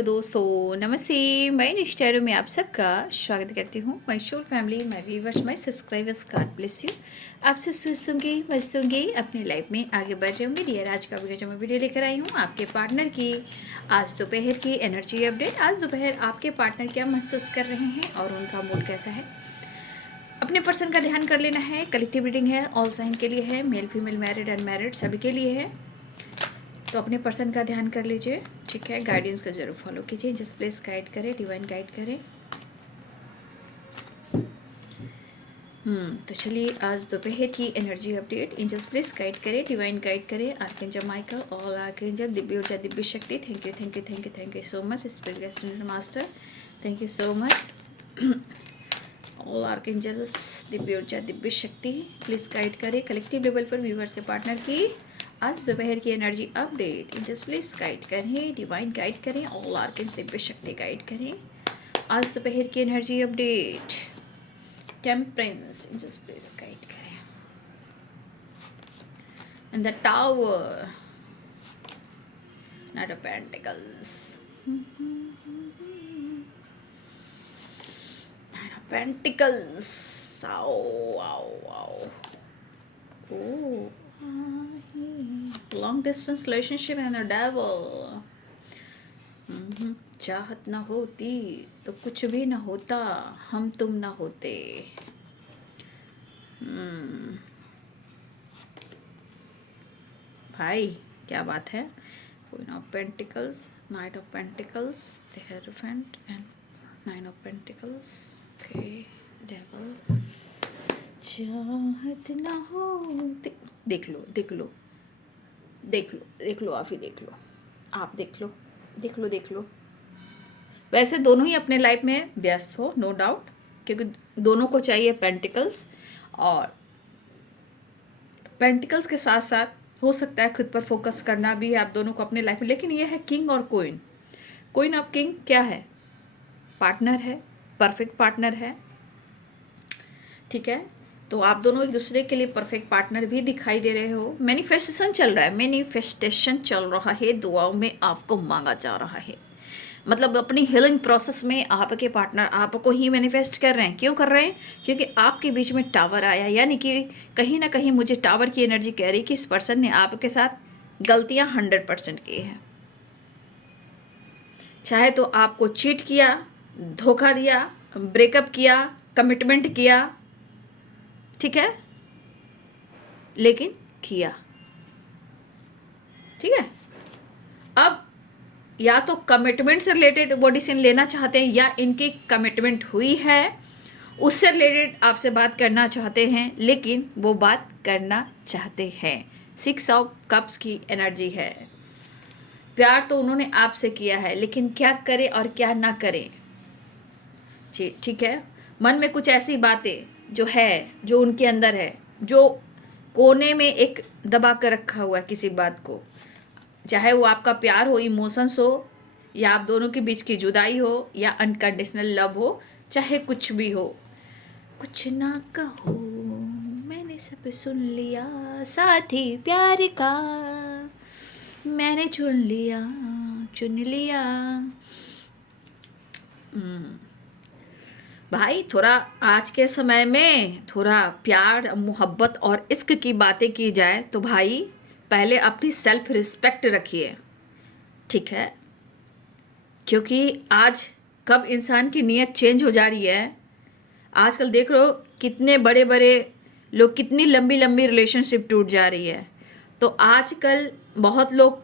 Hello दोस्तों, नमस्ते। मैं निष्ठा में आप सबका स्वागत करती हूँ। माय शोर family, my viewers, my subscribers, God bless you. आपसे सुस्त होंगे, मस्त होंगे, अपनी लाइफ में आगे बढ़ रहे होंगे। डियर, आज का वीडियो जो मैं वीडियो लेकर आई हूँ आपके पार्टनर की आज दोपहर की एनर्जी अपडेट। आज दोपहर आपके पार्टनर क्या महसूस कर रहे हैं और उनका मूड कैसा है, अपने पर्सन का ध्यान कर लेना है। कलेक्टिव रीडिंग है, ऑल साइन के लिए है, मेल फीमेल, मैरिड अनमैरिड सभी के लिए है। तो अपने पर्सन का ध्यान कर लीजिए, ठीक है। गाइडेंस को जरूर फॉलो कीजिए। जस्ट प्लीज गाइड करें, डिवाइन गाइड करें। तो चलिए आज दोपहर की energy update. Angels please guide करें, डिवाइन गाइड करें। आर्कएंजल माइकल, ऑल आर्कएंजल, दिव्य ऊर्जा, दिव्य शक्ति, thank you thank you thank you thank you so much. Spirit guest master, thank you so much. All archangels, दिव्य ऊर्जा, दिव्य शक्ति, प्लीज गाइड करें कलेक्टिव लेवल पर व्यूवर्स के पार्टनर की आज दोपहर की energy update. Angels please guide करें, डिवाइन गाइड करें, ऑल आर्कएंजल्स, दिव्य शक्ति गाइड करें आज दोपहर की energy update. Temperance, angels please guide करें। And the tower, knight of pentacles, knight of pentacles, आओ आओ आओ। Oh, long distance relationship and the devil. चाहत न होती तो कुछ भी न होता, हम तुम न होते। भाई क्या बात है। Queen of pentacles, knight of pentacles, the hierophant and nine of pentacles. Okay, devil. चाहत न होती, देख लो देख लो देख लो देख लो, आप ही देख लो, आप देख लो देख लो देख लो। वैसे दोनों ही अपने लाइफ में व्यस्त हो, नो डाउट, क्योंकि दोनों को चाहिए पेंटिकल्स। और पेंटिकल्स के साथ साथ हो सकता है खुद पर फोकस करना भी है आप दोनों को अपने लाइफ में। लेकिन ये है किंग और क्वीन। क्वीन ऑफ किंग क्या है? पार्टनर है, परफेक्ट पार्टनर है, ठीक है। तो आप दोनों एक दूसरे के लिए परफेक्ट पार्टनर भी दिखाई दे रहे हो। मैनिफेस्टेशन चल रहा है, मैनिफेस्टेशन चल रहा है, दुआओं में आपको मांगा जा रहा है। मतलब अपनी हीलिंग प्रोसेस में आपके पार्टनर आपको ही मैनिफेस्ट कर रहे हैं। क्यों कर रहे हैं? क्योंकि आपके बीच में टावर आया, यानी कि कहीं ना कहीं मुझे टावर की एनर्जी कह रही कि इस पर्सन ने आपके साथ गलतियां 100% की है। चाहे तो आपको चीट किया, धोखा दिया, ब्रेकअप किया, कमिटमेंट किया, ठीक है, लेकिन किया, ठीक है। अब या तो कमिटमेंट से रिलेटेड वो डिसीजन लेना चाहते हैं, या इनकी कमिटमेंट हुई है उससे रिलेटेड आपसे बात करना चाहते हैं, लेकिन वो बात करना चाहते हैं। 6 ऑफ कप्स की एनर्जी है। प्यार तो उन्होंने आपसे किया है, लेकिन क्या करें और क्या ना करें, ठीक है। मन में कुछ ऐसी बातें जो है, जो उनके अंदर है, जो कोने में एक दबा कर रखा हुआ है किसी बात को। चाहे वो आपका प्यार हो, इमोशंस हो, या आप दोनों के बीच की जुदाई हो, या अनकंडीशनल लव हो, चाहे कुछ भी हो। कुछ ना कहो, मैंने सब सुन लिया, साथी प्यार का मैंने चुन लिया। भाई थोड़ा आज के समय में थोड़ा प्यार, मोहब्बत और इश्क की बातें की जाए तो भाई पहले अपनी सेल्फ रिस्पेक्ट रखिए, ठीक है। क्योंकि आज कब इंसान की नीयत चेंज हो जा रही है। आजकल देख रहे हो कितने बड़े बड़े लोग, कितनी लंबी लंबी रिलेशनशिप टूट जा रही है। तो आजकल बहुत लोग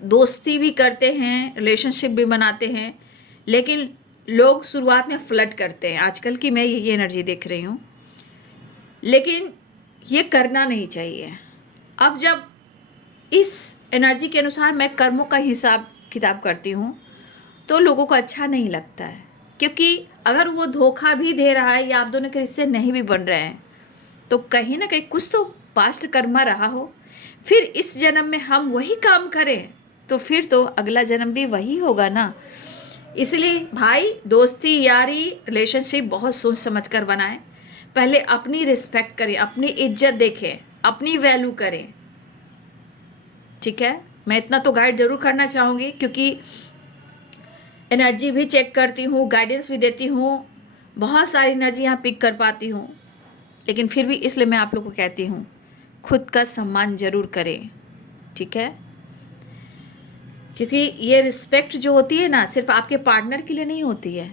दोस्ती भी करते हैं, रिलेशनशिप भी बनाते हैं, लेकिन लोग शुरुआत में फ्लर्ट करते हैं। आजकल की मैं ये एनर्जी देख रही हूँ, लेकिन ये करना नहीं चाहिए। अब जब इस एनर्जी के अनुसार मैं कर्मों का हिसाब किताब करती हूँ तो लोगों को अच्छा नहीं लगता है। क्योंकि अगर वो धोखा भी दे रहा है या आप दोनों के रिश्ते नहीं भी बन रहे हैं, तो कहीं ना कहीं कुछ तो पास्ट कर्मा रहा हो। फिर इस जन्म में हम वही काम करें तो फिर तो अगला जन्म भी वही होगा ना। इसलिए भाई दोस्ती, यारी, रिलेशनशिप बहुत सोच समझ कर बनाएं। पहले अपनी रिस्पेक्ट करें, अपनी इज्जत देखें, अपनी वैल्यू करें, ठीक है। मैं इतना तो गाइड जरूर करना चाहूँगी, क्योंकि एनर्जी भी चेक करती हूँ, गाइडेंस भी देती हूँ, बहुत सारी एनर्जी यहाँ पिक कर पाती हूँ। लेकिन फिर भी इसलिए मैं आप लोग को कहती हूँ, खुद का सम्मान ज़रूर करें, ठीक है? क्योंकि ये रिस्पेक्ट जो होती है ना, सिर्फ आपके पार्टनर के लिए नहीं होती है,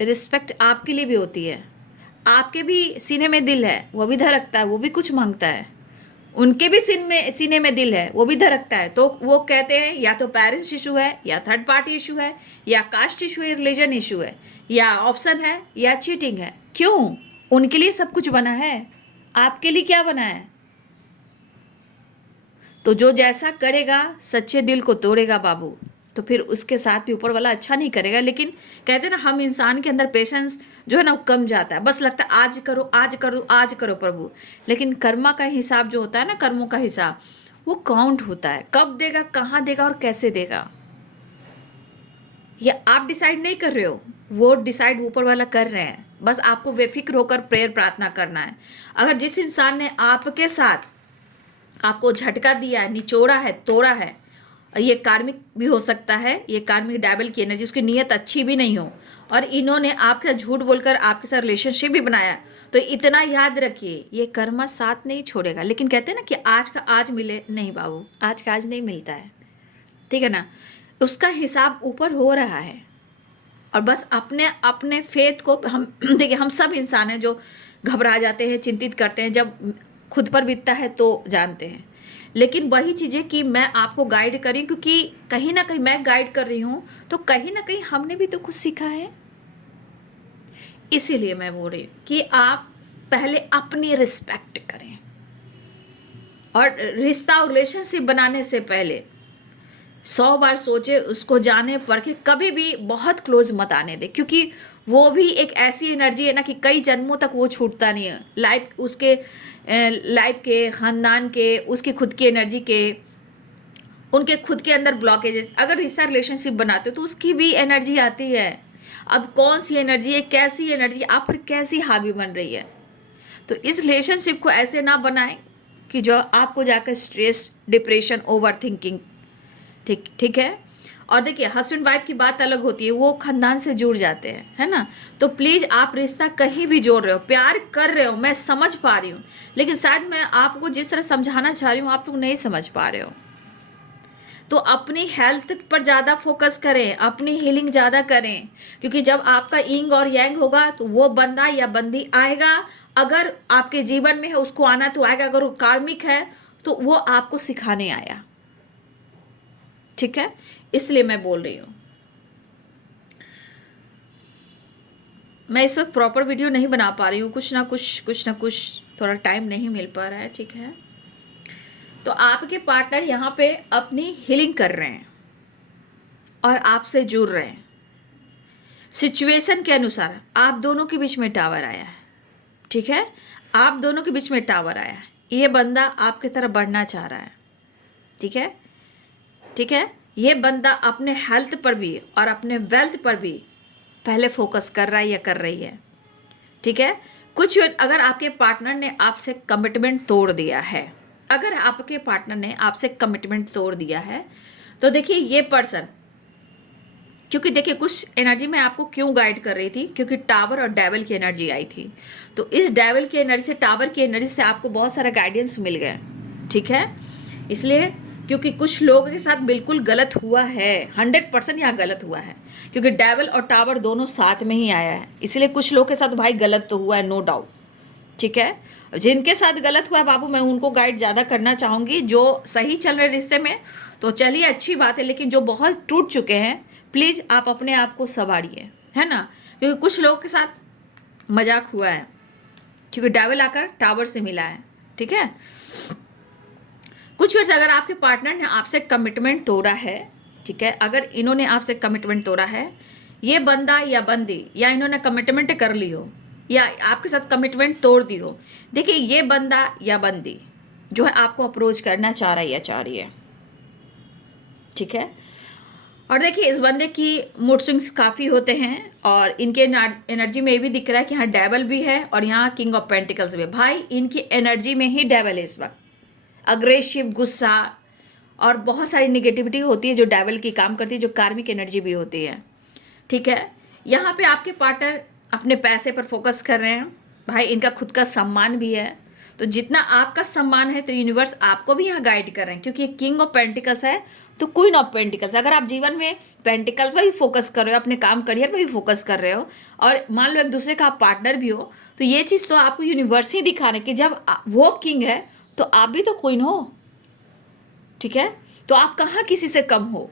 रिस्पेक्ट आपके लिए भी होती है। आपके भी सीने में दिल है, वो भी धड़कता है, वो भी कुछ मांगता है। उनके भी सीने में दिल है, वो भी धड़कता है। तो वो कहते हैं या तो पेरेंट्स इशू है, या थर्ड पार्टी इशू है, या कास्ट इशू है, रिलीजन इशू है, या ऑप्शन है, या चीटिंग है। क्यों? उनके लिए सब कुछ बना है, आपके लिए क्या बना है? तो जो जैसा करेगा सच्चे दिल को तोड़ेगा बाबू, तो फिर उसके साथ भी ऊपर वाला अच्छा नहीं करेगा। लेकिन कहते हैं ना, हम इंसान के अंदर पेशेंस जो है ना वो कम जाता है, बस लगता है आज करो आज करो आज करो प्रभु। लेकिन कर्मा का हिसाब जो होता है ना, कर्मों का हिसाब, वो काउंट होता है। कब देगा, कहाँ देगा और कैसे देगा, ये आप डिसाइड नहीं कर रहे हो, वो डिसाइड ऊपर वाला कर रहे हैं। बस आपको बेफिक्र होकर प्रेयर प्रार्थना करना है। अगर जिस इंसान ने आपके साथ आपको झटका दिया है, निचोड़ा है, तोड़ा है, ये कार्मिक भी हो सकता है, ये कार्मिक डेविल की एनर्जी, उसकी नीयत अच्छी भी नहीं हो, और इन्होंने आपके साथ झूठ बोलकर आपके साथ रिलेशनशिप भी बनाया, तो इतना याद रखिए, ये कर्मा साथ नहीं छोड़ेगा। लेकिन कहते हैं ना कि आज का आज मिले, नहीं बाबू, आज का आज नहीं मिलता है, ठीक है ना? उसका हिसाब ऊपर हो रहा है। और बस अपने अपने फेथ को हम देखिए, हम सब इंसान हैं जो घबरा जाते हैं, चिंतित करते हैं, जब खुद पर बीतता है तो जानते हैं। लेकिन वही चीज़ें कि मैं आपको गाइड करी, क्योंकि कहीं ना कहीं मैं गाइड कर रही हूँ, तो कहीं ना कहीं हमने भी तो कुछ सीखा है। इसीलिए मैं बोल रही हूँ कि आप पहले अपनी रिस्पेक्ट करें, और रिश्ता और रिलेशनशिप बनाने से पहले 100 बार सोचे, उसको जाने परखे, कभी भी बहुत क्लोज मत आने दे। क्योंकि वो भी एक ऐसी एनर्जी है ना कि कई जन्मों तक वो छूटता नहीं है। लाइफ उसके लाइफ के, ख़ानदान के, उसकी खुद की एनर्जी के, उनके खुद के अंदर ब्लॉकेजेस, अगर रिश्ता रिलेशनशिप बनाते हो तो उसकी भी एनर्जी आती है। अब कौन सी एनर्जी है, कैसी एनर्जी आप पर कैसी हावी बन रही है, तो इस रिलेशनशिप को ऐसे ना बनाएं कि जो आपको जाकर स्ट्रेस, डिप्रेशन, ओवर थिंकिंग, ठीक है। और देखिए, हस्बैंड वाइफ की बात अलग होती है, वो खानदान से जुड़ जाते हैं, है ना? तो प्लीज़ आप रिश्ता कहीं भी जोड़ रहे हो, प्यार कर रहे हो, मैं समझ पा रही हूँ, लेकिन शायद मैं आपको जिस तरह समझाना चाह रही हूँ आप लोग नहीं समझ पा रहे हो। तो अपनी हेल्थ पर ज़्यादा फोकस करें, अपनी हीलिंग ज़्यादा करें, क्योंकि जब आपका यिंग और यांग होगा तो वो बंदा या बंदी आएगा। अगर आपके जीवन में है उसको आना तो आएगा, अगर वो कार्मिक है तो वो आपको सिखाने आया, ठीक है? इसलिए मैं बोल रही हूँ। मैं इस वक्त प्रॉपर वीडियो नहीं बना पा रही हूँ, कुछ ना कुछ थोड़ा टाइम नहीं मिल पा रहा है, ठीक है? तो आपके पार्टनर यहाँ पे अपनी हीलिंग कर रहे हैं और आपसे जुड़ रहे हैं। सिचुएशन के अनुसार आप दोनों के बीच में टावर आया है, ठीक है? आप दोनों के बीच में टावर आया है। ये बंदा आपकी तरफ बढ़ना चाह रहा है, ठीक है? ठीक है, ये बंदा अपने हेल्थ पर भी और अपने वेल्थ पर भी पहले फोकस कर रहा है या कर रही है, ठीक है? कुछ अगर आपके पार्टनर ने आपसे कमिटमेंट तोड़ दिया है, अगर आपके पार्टनर ने आपसे कमिटमेंट तोड़ दिया है, तो देखिए ये पर्सन, क्योंकि देखिए कुछ एनर्जी मैं आपको क्यों गाइड कर रही थी, क्योंकि टावर और डेविल की एनर्जी आई थी। तो इस डेविल की एनर्जी से, टावर की एनर्जी से आपको बहुत सारा गाइडेंस मिल गया, ठीक है? इसलिए क्योंकि कुछ लोगों के साथ बिल्कुल गलत हुआ है, 100% यहाँ गलत हुआ है, क्योंकि डेविल और टावर दोनों साथ में ही आया है। इसलिए कुछ लोगों के साथ भाई गलत तो हुआ है, नो डाउट, ठीक है? जिनके साथ गलत हुआ है बाबू, मैं उनको गाइड ज़्यादा करना चाहूँगी। जो सही चल रहे रिश्ते में तो चलिए अच्छी बात है, लेकिन जो बहुत टूट चुके हैं प्लीज़ आप अपने आप को संवारिए, है ना? क्योंकि कुछ लोगों के साथ मजाक हुआ है, क्योंकि डेविल आकर टावर से मिला है, ठीक है? कुछ वर्ष अगर आपके पार्टनर ने आपसे कमिटमेंट तोड़ा है, ठीक है, अगर इन्होंने आपसे कमिटमेंट तोड़ा है, ये बंदा या बंदी, या इन्होंने कमिटमेंट कर ली हो या आपके साथ कमिटमेंट तोड़ दी हो, देखिए ये बंदा या बंदी जो है आपको अप्रोच करना चाह रहा है या चाह रही है, ठीक है? और देखिए इस बंदे की मूड स्विंग्स काफ़ी होते हैं, और इनके एनर्जी में ये भी दिख रहा है कि यहाँ डेविल भी है और यहाँ किंग ऑफ पेंटिकल्स भी है। भाई इनकी एनर्जी में ही डेविल है इस वक्त, अग्रेसिव, गुस्सा और बहुत सारी निगेटिविटी होती है जो डेविल की काम करती है, जो कार्मिक एनर्जी भी होती है। ठीक है। यहाँ पे आपके पार्टनर अपने पैसे पर फोकस कर रहे हैं भाई, इनका खुद का सम्मान भी है, तो जितना आपका सम्मान है तो यूनिवर्स आपको भी यहाँ गाइड कर रहे हैं, क्योंकि ये किंग ऑफ पेंटिकल्स है तो क्वीन ऑफ पेंटिकल्स। अगर आप जीवन में पेंटिकल्स पर ही फोकस कर रहे हो, अपने काम करियर पर भी फोकस कर रहे हो, और मान लो एक दूसरे का आप पार्टनर भी हो, तो ये चीज़ तो आपको यूनिवर्स ही दिखा रहे कि जब वो किंग है तो आप भी तो क्वीन हो, ठीक है। तो आप कहाँ किसी से कम हो।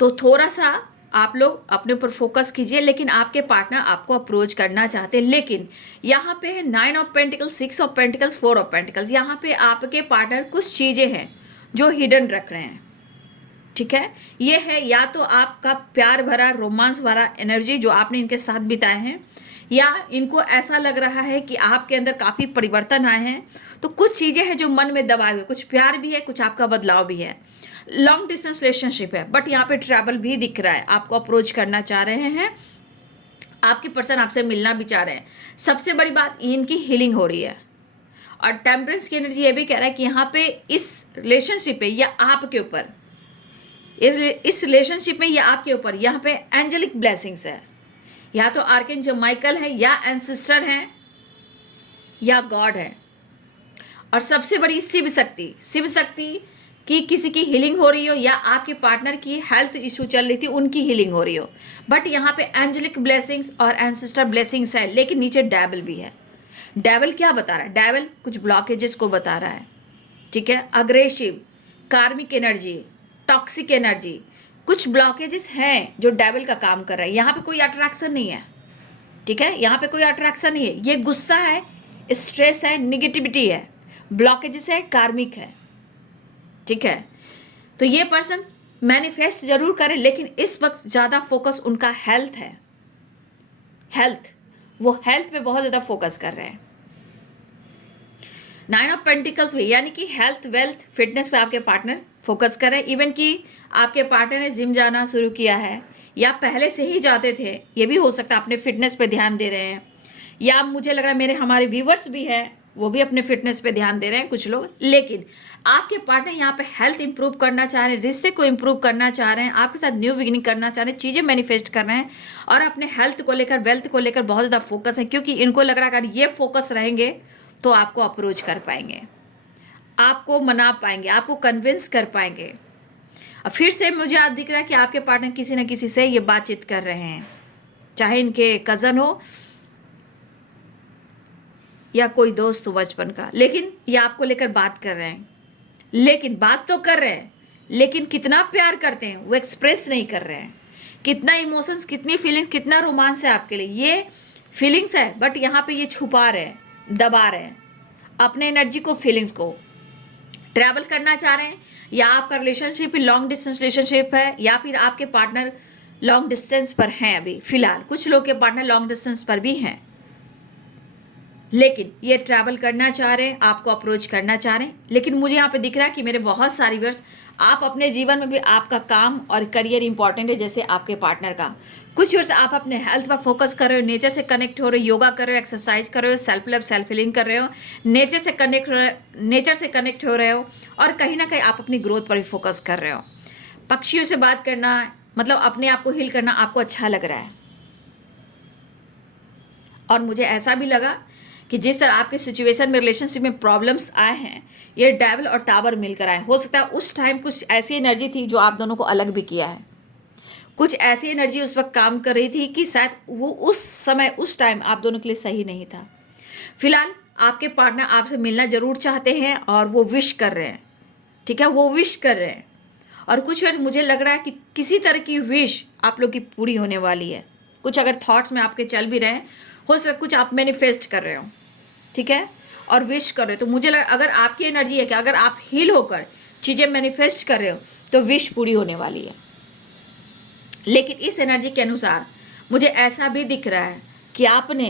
तो थोड़ा सा आप लोग अपने ऊपर फोकस कीजिए, लेकिन आपके पार्टनर आपको अप्रोच करना चाहते हैं, लेकिन यहाँ पे है 9 of pentacles, 6 of pentacles, 4 of pentacles. यहाँ पे आपके पार्टनर कुछ चीज़ें हैं जो हिडन रख रहे हैं, ठीक है। ये है या तो आपका प्यार भरा रोमांस भरा एनर्जी जो आपने इनके साथ बिताए हैं, या इनको ऐसा लग रहा है कि आपके अंदर काफ़ी परिवर्तन आए हैं। तो कुछ चीज़ें हैं जो मन में दबाए हुए, कुछ प्यार भी है, कुछ आपका बदलाव भी है। लॉन्ग डिस्टेंस रिलेशनशिप है, बट यहाँ पे ट्रैवल भी दिख रहा है, आपको अप्रोच करना चाह रहे हैं, आपके पर्सन आपसे मिलना भी चाह रहे हैं। सबसे बड़ी बात, इनकी हीलिंग हो रही है। और टेम्परेंस की एनर्जी ये भी कह रहा है कि यहाँ पे इस रिलेशनशिप पे या आपके ऊपर, इस रिलेशनशिप में या आपके ऊपर यहाँ पे एंजेलिक ब्लेसिंग्स है, या तो आर्कएंजल माइकल है, या एंसेस्टर हैं, या गॉड है। और सबसे बड़ी शिव शक्ति कि किसी की हीलिंग हो रही हो, या आपके पार्टनर की हेल्थ इशू चल रही थी उनकी हीलिंग हो रही हो। बट यहाँ पे एंजेलिक ब्लेसिंग्स और एंसेस्टर ब्लेसिंग्स है, लेकिन नीचे डेविल भी है। डेविल क्या बता रहा है? डेविल कुछ ब्लॉकेजेस को बता रहा है, ठीक है। अग्रेसिव, कार्मिक एनर्जी, टॉक्सिक एनर्जी, कुछ ब्लॉकेजेस हैं जो डेविल का काम कर रहा है। यहाँ पे कोई अट्रैक्शन नहीं है, ठीक है। यहाँ पे कोई अट्रैक्शन नहीं है, ये गुस्सा है, स्ट्रेस है, निगेटिविटी है, ब्लॉकेजेस है, कार्मिक है, ठीक है। तो ये पर्सन मैनिफेस्ट जरूर करें, लेकिन इस वक्त ज़्यादा फोकस उनका हेल्थ है। वो हेल्थ पे बहुत ज़्यादा फोकस कर रहे हैं। 9 ऑफ पेंटिकल्स भी, यानी कि हेल्थ, वेल्थ, फिटनेस पे आपके पार्टनर फोकस कर रहे हैं। इवन कि आपके पार्टनर ने जिम जाना शुरू किया है, या पहले से ही जाते थे, ये भी हो सकता है अपने फिटनेस पे ध्यान दे रहे हैं। या मुझे लग रहा है हमारे व्यूवर्स भी हैं, वो भी अपने फिटनेस पे ध्यान दे रहे हैं कुछ लोग। लेकिन आपके पार्टनर यहाँ पे हेल्थ इंप्रूव करना चाह रहे हैं, रिश्ते को इंप्रूव करना चाह रहे हैं, आपके साथ न्यू बिगिनिंग करना चाह रहे हैं, चीज़ें मैनिफेस्ट कर रहे हैं, और अपने हेल्थ को लेकर, वेल्थ को लेकर बहुत ज़्यादा फोकस है, क्योंकि इनको लग रहा है अगर ये फोकस रहेंगे तो आपको अप्रोच कर पाएंगे, आपको मना पाएंगे, आपको कन्विंस कर पाएंगे। अब फिर से मुझे आज दिख रहा है कि आपके पार्टनर किसी न किसी से ये बातचीत कर रहे हैं, चाहे इनके कज़न हो या कोई दोस्त हो बचपन का, लेकिन ये आपको लेकर बात कर रहे हैं। लेकिन बात तो कर रहे हैं, लेकिन कितना प्यार करते हैं वो एक्सप्रेस नहीं कर रहे हैं। कितना इमोशंस, कितनी फीलिंग्स, कितना रोमांस है आपके लिए, ये फीलिंग्स है, बट यहाँ पे ये छुपा रहे हैं, दबा रहे हैं अपने एनर्जी को, फीलिंग्स को। ट्रैवल करना चाह रहे हैं, या आपका रिलेशनशिप लॉन्ग डिस्टेंस रिलेशनशिप है, या फिर आपके पार्टनर लॉन्ग डिस्टेंस पर हैं अभी फिलहाल। कुछ लोग के पार्टनर लॉन्ग डिस्टेंस पर भी हैं, लेकिन ये ट्रैवल करना चाह रहे हैं, आपको अप्रोच करना चाह रहे हैं। लेकिन मुझे यहाँ पे दिख रहा है कि मेरे बहुत सारी व्यूअर्स, आप अपने जीवन में भी आपका काम और करियर इंपॉर्टेंट है, जैसे आपके पार्टनर का। कुछ व्यूअर्स आप अपने हेल्थ पर फोकस कर रहे हो, नेचर से कनेक्ट हो रहे हो, योगा कर रहे हो, एक्सरसाइज कर रहे हो, सेल्फ लव, सेल्फ हीलिंग कर रहे हो, नेचर से कनेक्ट हो रहे हो, और कहीं ना कहीं आप अपनी ग्रोथ पर भी फोकस कर रहे हो। पक्षियों से बात करना, मतलब अपने आप को हील करना आपको अच्छा लग रहा है। और मुझे ऐसा भी लगा कि जिस तरह आपके सिचुएशन में, रिलेशनशिप में प्रॉब्लम्स आए हैं, ये डेविल और टावर मिलकर आए। हो सकता है उस टाइम कुछ ऐसी एनर्जी थी जो आप दोनों को अलग भी किया है, कुछ ऐसी एनर्जी उस वक्त काम कर रही थी कि शायद वो उस समय, उस टाइम आप दोनों के लिए सही नहीं था। फिलहाल आपके पार्टनर आपसे मिलना जरूर चाहते हैं, और वो विश कर रहे हैं, ठीक है, वो विश कर रहे हैं। और कुछ मुझे लग रहा है कि किसी तरह की विश आप लोग की पूरी होने वाली है। कुछ अगर थॉट्स में आपके चल भी रहे हैं, हो सकता कुछ आप मैनिफेस्ट कर रहे हो, ठीक है, और विश कर रहे हो। तो मुझे लगा अगर आपकी एनर्जी है कि अगर आप हील होकर चीज़ें मैनिफेस्ट कर रहे हो तो विश पूरी होने वाली है। लेकिन इस एनर्जी के अनुसार मुझे ऐसा भी दिख रहा है कि आपने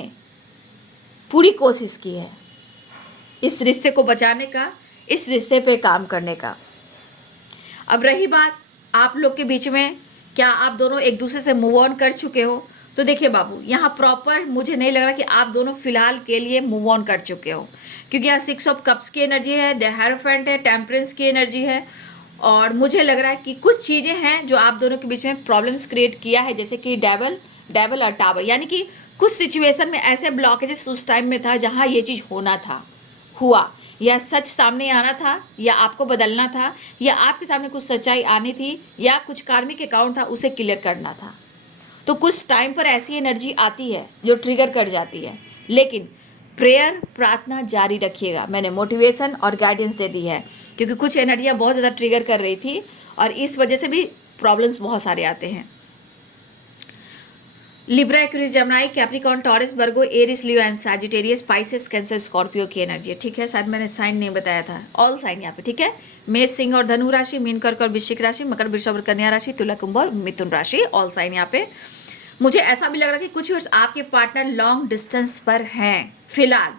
पूरी कोशिश की है इस रिश्ते को बचाने का, इस रिश्ते पे काम करने का। अब रही बात आप लोग के बीच में, क्या आप दोनों एक दूसरे से मूव ऑन कर चुके हो? तो देखिए बाबू, यहाँ प्रॉपर मुझे नहीं लग रहा कि आप दोनों फिलहाल के लिए मूव ऑन कर चुके हो, क्योंकि यहाँ 6 ऑफ कप्स की एनर्जी है, द हेरोफेंट है, टेम्परेंस की एनर्जी है, और मुझे लग रहा है कि कुछ चीज़ें हैं जो आप दोनों के बीच में प्रॉब्लम्स क्रिएट किया है, जैसे कि डेवल और टावर, यानी कि कुछ सिचुएशन में ऐसे ब्लॉकेजेस उस टाइम में था जहाँ ये चीज़ होना था, हुआ, या सच सामने आना था, या आपको बदलना था, या आपके सामने कुछ सच्चाई आनी थी, या कुछ कार्मिक अकाउंट था उसे क्लियर करना था। तो कुछ टाइम पर ऐसी एनर्जी आती है जो ट्रिगर कर जाती है, लेकिन प्रेयर प्रार्थना जारी रखिएगा। मैंने मोटिवेशन और गाइडेंस दे दी है, क्योंकि कुछ एनर्जियाँ बहुत ज़्यादा ट्रिगर कर रही थी और इस वजह से भी प्रॉब्लम्स बहुत सारे आते हैं। Libra, Aquarius, Gemini, Capricorn, Taurus, Virgo, Aries, Leo and Sagittarius, Pisces, Cancer, Scorpio की एनर्जी है। ठीक है, शायद मैंने साइन नहीं बताया था, ऑल साइन यहाँ पे। ठीक है, मेष, सिंह और धनु राशि, मीन, कर्क और वृश्चिक राशि, मकर, वृषभ और कन्या राशि, तुला, कुंभ और मिथुन राशि, ऑल साइन यहाँ पे। मुझे ऐसा भी लग रहा है कि कुछ वर्ष आपके पार्टनर लॉन्ग डिस्टेंस पर हैं फिलहाल।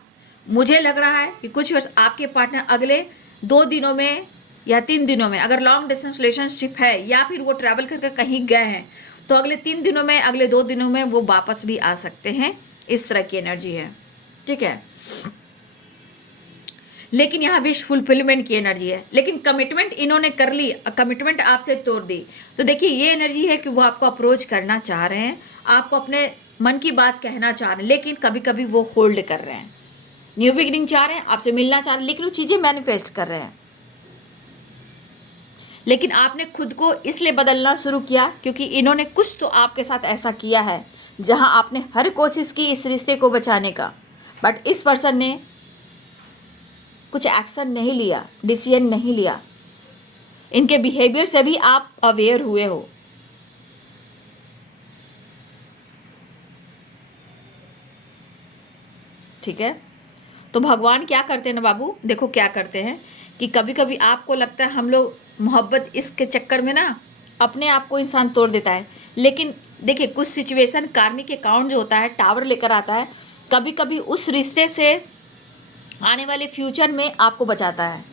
मुझे लग रहा है कि कुछ वर्ष आपके पार्टनर अगले 2 दिनों में या 3 दिनों में, अगर लॉन्ग डिस्टेंस रिलेशनशिप है या फिर वो ट्रैवल करके कहीं गए हैं, तो अगले 3 दिनों में, अगले 2 दिनों में वो वापस भी आ सकते हैं। इस तरह की एनर्जी है। ठीक है, लेकिन यहाँ विश फुलफिलमेंट की एनर्जी है, लेकिन कमिटमेंट इन्होंने कर ली, कमिटमेंट आपसे तोड़ दी। तो देखिए ये एनर्जी है कि वो आपको अप्रोच करना चाह रहे हैं, आपको अपने मन की बात कहना चाह रहे हैं, लेकिन कभी कभी वो होल्ड कर रहे हैं, न्यू बिगिनिंग चाह रहे हैं, आपसे मिलना चाह रहे हैं, लेकिन वो चीज़ें मैनिफेस्ट कर रहे हैं। लेकिन आपने खुद को इसलिए बदलना शुरू किया क्योंकि इन्होंने कुछ तो आपके साथ ऐसा किया है जहां आपने हर कोशिश की इस रिश्ते को बचाने का, बट इस पर्सन ने कुछ एक्शन नहीं लिया, डिसीजन नहीं लिया। इनके बिहेवियर से भी आप अवेयर हुए हो। ठीक है, तो भगवान क्या करते हैं ना बाबू, देखो क्या करते हैं कि कभी कभी आपको लगता है हम लोग मोहब्बत इसके चक्कर में ना अपने आप को इंसान तोड़ देता है, लेकिन देखिए कुछ सिचुएशन कार्मिक अकाउंट जो होता है टावर लेकर आता है, कभी कभी उस रिश्ते से आने वाले फ्यूचर में आपको बचाता है।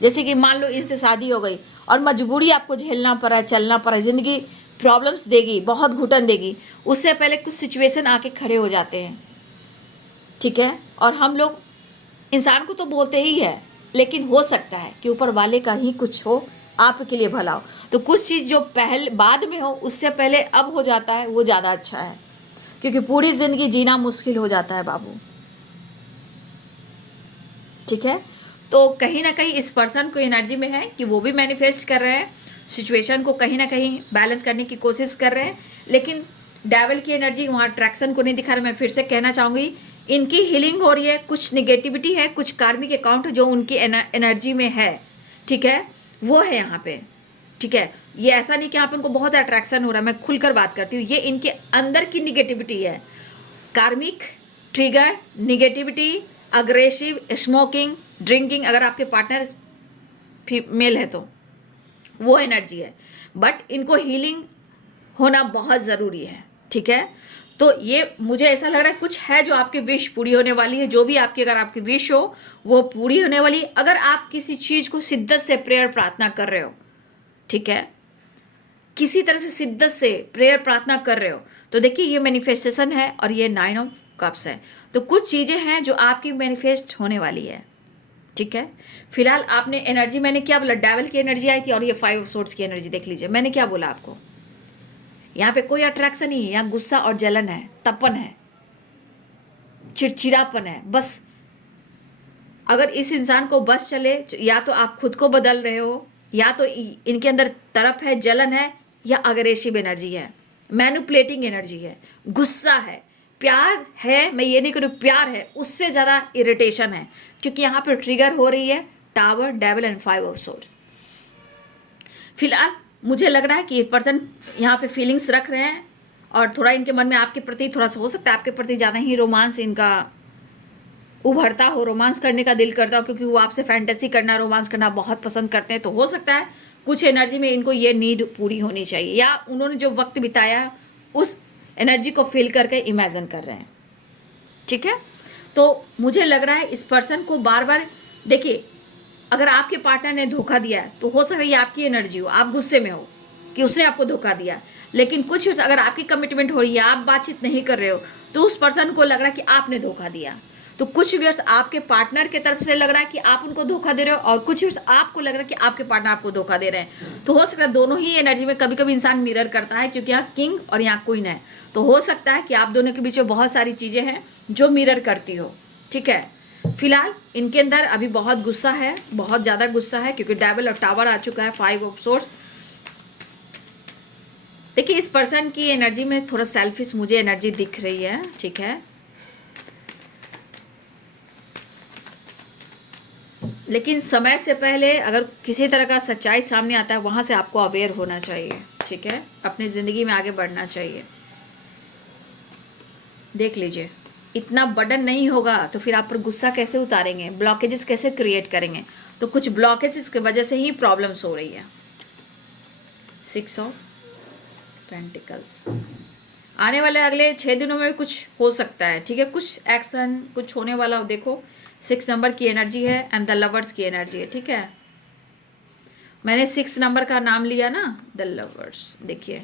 जैसे कि मान लो इनसे शादी हो गई और मजबूरी आपको झेलना पड़ा है, चलना पड़ा है, ज़िंदगी प्रॉब्लम्स देगी, बहुत घुटन देगी, उससे पहले कुछ सिचुएशन आके खड़े हो जाते हैं। ठीक है, और हम लोग इंसान को तो बोलते ही है, लेकिन हो सकता है कि ऊपर वाले का ही कुछ हो, आपके लिए भला हो। तो कुछ चीज़ जो पहले बाद में हो उससे पहले अब हो जाता है, वो ज़्यादा अच्छा है, क्योंकि पूरी ज़िंदगी जीना मुश्किल हो जाता है बाबू। ठीक है, तो कहीं ना कहीं इस पर्सन को एनर्जी में है कि वो भी मैनिफेस्ट कर रहे हैं, सिचुएशन को कहीं ना कहीं बैलेंस करने की कोशिश कर रहे हैं, लेकिन डेविल की एनर्जी वहाँ अट्रैक्शन को नहीं दिखा रहा। मैं फिर से कहना चाहूँगी, इनकी हीलिंग हो रही है, कुछ निगेटिविटी है, कुछ कार्मिक अकाउंट जो उनकी एनर्जी में है। ठीक है, वो है यहाँ पे। ठीक है, ये ऐसा नहीं कि यहाँ पे उनको बहुत अट्रैक्शन हो रहा है, मैं खुलकर बात करती हूँ, ये इनके अंदर की निगेटिविटी है। कार्मिक trigger, negativity, aggressive, smoking, drinking, अगर आपके पार्टनर मेल है तो वो एनर्जी है, बट इनको हीलिंग होना बहुत ज़रूरी है। ठीक है, तो ये मुझे ऐसा लग रहा है कुछ है जो आपकी विश पूरी होने वाली है, जो भी आपकी अगर आपकी विश हो वो पूरी होने वाली है। अगर आप किसी चीज़ को शिद्दत से प्रेयर प्रार्थना कर रहे हो, ठीक है, किसी तरह से शिद्दत से प्रेयर प्रार्थना कर रहे हो, तो देखिए ये मैनिफेस्टेशन है और ये 9 ऑफ कप्स है, तो कुछ चीज़ें हैं जो आपकी मैनिफेस्ट होने वाली है। ठीक है, फिलहाल आपने एनर्जी, मैंने क्या बोला, डेविल की एनर्जी आई थी और ये 5 ऑफ सोर्ड्स की एनर्जी देख लीजिए। मैंने क्या बोला आपको, यहाँ पे कोई अट्रैक्शन नहीं है, यहाँ गुस्सा और जलन है, तपन है, चिड़चिड़ापन है। बस अगर इस इंसान को बस चले, या तो आप खुद को बदल रहे हो, या तो इनके अंदर तरफ है, जलन है, या अग्रेसिव एनर्जी है, मैनिपुलेटिंग एनर्जी है, गुस्सा है, प्यार है, मैं ये नहीं करूँ प्यार है, उससे ज़्यादा इरिटेशन है, क्योंकि यहाँ पर ट्रिगर हो रही है tower, devil and 5 of swords. फिलहाल मुझे लग रहा है कि ये पर्सन यहाँ पे फीलिंग्स रख रहे हैं और थोड़ा इनके मन में आपके प्रति, थोड़ा सा हो सकता है आपके प्रति ज़्यादा ही रोमांस इनका उभरता हो, रोमांस करने का दिल करता हो, क्योंकि वो आपसे फैंटेसी करना, रोमांस करना बहुत पसंद करते हैं। तो हो सकता है कुछ एनर्जी में इनको ये नीड पूरी होनी चाहिए, या उन्होंने जो वक्त बिताया उस एनर्जी को फील करके इमेजिन कर रहे हैं। ठीक है, तो मुझे लग रहा है इस पर्सन को बार बार, देखिए अगर आपके पार्टनर ने धोखा दिया है तो हो सकता है ये आपकी एनर्जी हो, आप गुस्से में हो कि उसने आपको धोखा दिया, लेकिन कुछ अगर आपकी कमिटमेंट हो रही है, आप बातचीत नहीं कर रहे हो, तो उस पर्सन को लग रहा है कि आपने धोखा दिया। तो कुछ व्यूअर्स आपके पार्टनर के तरफ से लग रहा है कि आप उनको धोखा दे रहे हो, और कुछ व्यूअर्स आपको लग रहा है कि आपके पार्टनर आपको धोखा दे रहे हैं। तो हो सकता है दोनों ही एनर्जी में कभी कभी इंसान मिरर करता है, क्योंकि यहाँ किंग और यहाँ क्वीन है। तो हो सकता है कि आप दोनों के बीच में बहुत सारी चीजें हैं जो मिरर करती हो। ठीक है, फिलहाल इनके अंदर अभी बहुत गुस्सा है, बहुत ज्यादा गुस्सा है, क्योंकि डेविल और टावर आ चुका है, 5 ऑफ सोर्स। देखिए इस पर्सन की एनर्जी में थोड़ा सेल्फिश मुझे एनर्जी दिख रही है। ठीक है, लेकिन समय से पहले अगर किसी तरह का सच्चाई सामने आता है, वहां से आपको अवेयर होना चाहिए। ठीक है, अपनी जिंदगी में आगे बढ़ना चाहिए। देख लीजिए, इतना बर्डन नहीं होगा तो फिर आप पर गुस्सा कैसे उतारेंगे, ब्लॉकेजेस कैसे क्रिएट करेंगे। तो कुछ ब्लॉकेजेस की वजह से ही प्रॉब्लम्स हो रही है। 6 ऑफ पेंटिकल्स, आने वाले अगले 6 दिनों में कुछ हो सकता है। ठीक है, कुछ एक्शन कुछ होने वाला हो। देखो 6 नंबर की एनर्जी है एंड द लवर्स की एनर्जी है। ठीक है, मैंने 6 नंबर का नाम लिया ना, द लवर्स। देखिए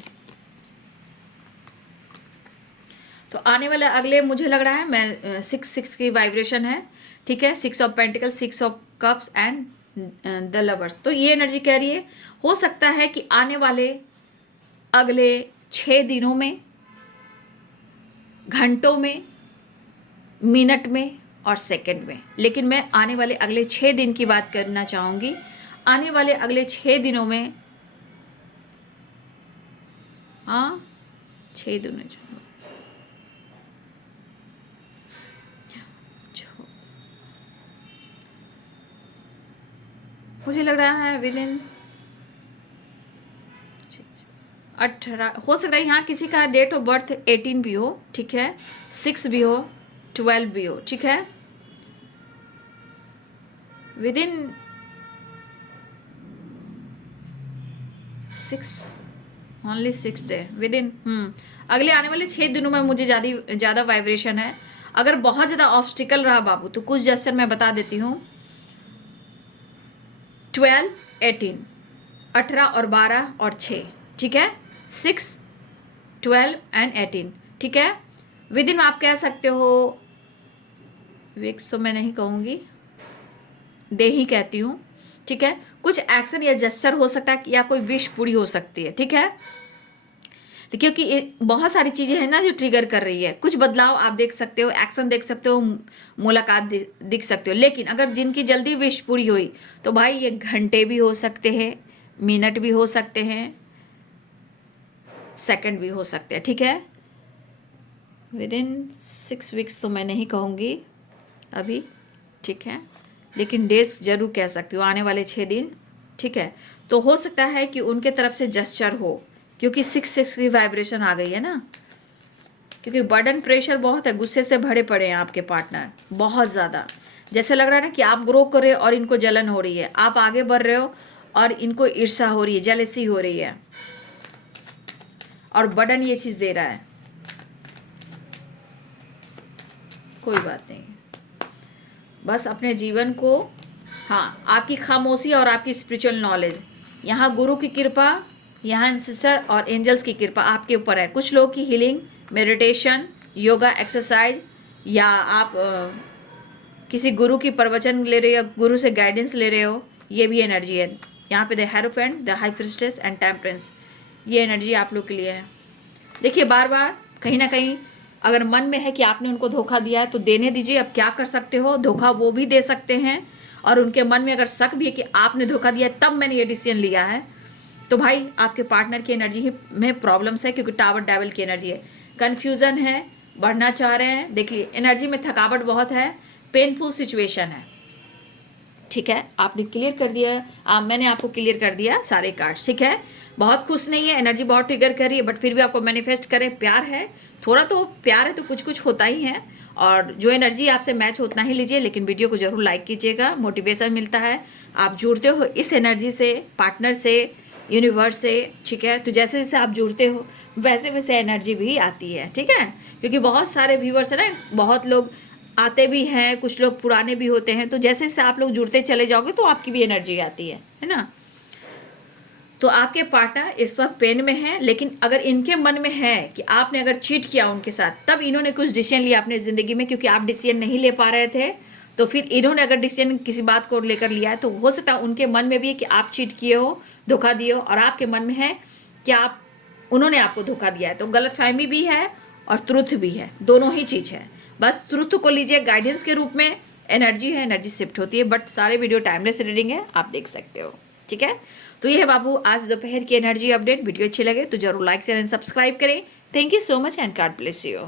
तो आने वाला अगले मुझे लग रहा है मैं 6 की वाइब्रेशन है। ठीक है, 6 of pentacles, 6 of cups and the lovers. तो ये एनर्जी कह रही है हो सकता है कि आने वाले अगले 6 दिनों में, घंटों में, मिनट में और सेकंड में, लेकिन मैं आने वाले अगले 6 दिन की बात करना चाहूंगी। आने वाले अगले 6 दिनों में, हाँ 6 दिनों, मुझे लग रहा है विद इन 18 हो सकता है। यहाँ किसी का डेट ऑफ बर्थ 18 भी हो। ठीक है, 6 भी हो, 12 भी हो। ठीक है, with in 6, only 6 day with in अगले आने वाले 6 दिनों में मुझे ज़्यादा वाइब्रेशन है। अगर बहुत ज़्यादा ऑब्स्टिकल रहा बाबू तो कुछ जेस्चर मैं बता देती हूँ। 12, 18, 18 और 12 और 6। ठीक है, 6, 12 एंड 18। ठीक है, विद इन आप कह सकते हो, वीक्स तो मैं नहीं कहूँगी, डे ही कहती हूँ। ठीक है, कुछ एक्शन या जेस्चर हो सकता है या कोई विश पूरी हो सकती है। ठीक है, तो क्योंकि बहुत सारी चीज़ें हैं ना जो ट्रिगर कर रही है। कुछ बदलाव आप देख सकते हो, एक्शन देख सकते हो, मुलाकात दिख सकते हो। लेकिन अगर जिनकी जल्दी विश पूरी हुई तो भाई ये घंटे भी हो सकते हैं, मिनट भी हो सकते हैं, सेकंड भी हो सकते हैं। ठीक है, विद इन 6 वीक्स तो मैं नहीं कहूँगी अभी। ठीक है, लेकिन डेज जरूर कह सकती हूँ, आने वाले 6 दिन। ठीक है, तो हो सकता है कि उनके तरफ से जेस्चर हो, क्योंकि 6 की वाइब्रेशन आ गई है ना। क्योंकि बर्डन प्रेशर बहुत है, गुस्से से भरे पड़े हैं आपके पार्टनर बहुत ज़्यादा। जैसे लग रहा है ना कि आप ग्रो कर रहे हो और इनको जलन हो रही है, आप आगे बढ़ रहे हो और इनको ईर्ष्या हो रही है, जेलसी हो रही है, और बर्डन ये चीज़ दे रहा है। कोई बात नहीं, बस अपने जीवन को, हाँ आपकी खामोशी और आपकी स्पिरिचुअल नॉलेज, यहाँ गुरु की कृपा, यहाँ सिस्टर और एंजल्स की कृपा आपके ऊपर है। कुछ लोग की हीलिंग, मेडिटेशन, योगा, एक्सरसाइज, या आप किसी गुरु की प्रवचन ले रहे हो, गुरु से गाइडेंस ले रहे हो, ये भी एनर्जी है। यहाँ पे the hierophant, the high priestess and temperance, ये एनर्जी आप लोग के लिए है। देखिए बार बार कहीं ना कहीं अगर मन में है कि आपने उनको धोखा दिया है तो देने दीजिए। अब क्या कर सकते हो, धोखा वो भी दे सकते हैं, और उनके मन में अगर शक भी है कि आपने धोखा दिया तब मैंने ये डिसीजन लिया है, तो भाई आपके पार्टनर की एनर्जी में प्रॉब्लम्स है, क्योंकि टावर डेविल की एनर्जी है, कन्फ्यूजन है, बढ़ना चाह रहे हैं। देख लिए एनर्जी में थकावट बहुत है, पेनफुल सिचुएशन है। ठीक है, आपने क्लियर कर दिया, मैंने आपको क्लियर कर दिया सारे कार्ड्स। ठीक है, बहुत खुश नहीं है, एनर्जी बहुत ट्रिगर कर रही है, बट फिर भी आपको मैनिफेस्ट करें। प्यार है, थोड़ा तो प्यार है, तो कुछ कुछ होता ही है, और जो एनर्जी आपसे मैच हो उतना ही लीजिए। लेकिन वीडियो को जरूर लाइक कीजिएगा, मोटिवेशन मिलता है, आप जुड़ते हो इस एनर्जी से, पार्टनर से, यूनिवर्स से। ठीक है, तो जैसे जैसे आप जुड़ते हो वैसे वैसे एनर्जी भी आती है। ठीक है, क्योंकि बहुत सारे व्यूवर्स है ना, बहुत लोग आते भी हैं, कुछ लोग पुराने भी होते हैं, तो जैसे जैसे आप लोग जुड़ते चले जाओगे तो आपकी भी एनर्जी आती है ना। तो आपके पार्टनर इस वक्त पेन में है, लेकिन अगर इनके मन में है कि आपने अगर चीट किया उनके साथ, तब इन्होंने कुछ डिसीजन लिया अपने ज़िंदगी में, क्योंकि आप डिसीजन नहीं ले पा रहे थे, तो फिर इन्होंने अगर डिसीजन किसी बात को लेकर लिया है, तो हो सकता है उनके मन में भी है कि आप चीट किए हो, धोखा दिए हो, और आपके मन में है कि उन्होंने आपको धोखा दिया है। तो गलतफहमी भी है और ट्रुथ भी है, दोनों ही चीज़ है। बस ट्रुथ को लीजिए गाइडेंस के रूप में, एनर्जी है, एनर्जी शिफ्ट होती है, बट सारे वीडियो टाइमलेस रीडिंग है, आप देख सकते हो। ठीक है, तो ये है बाबू आज दोपहर की एनर्जी अपडेट। वीडियो अच्छी लगे तो जरूर लाइक शेयर एंड सब्सक्राइब करें। Thank you so much and God bless you.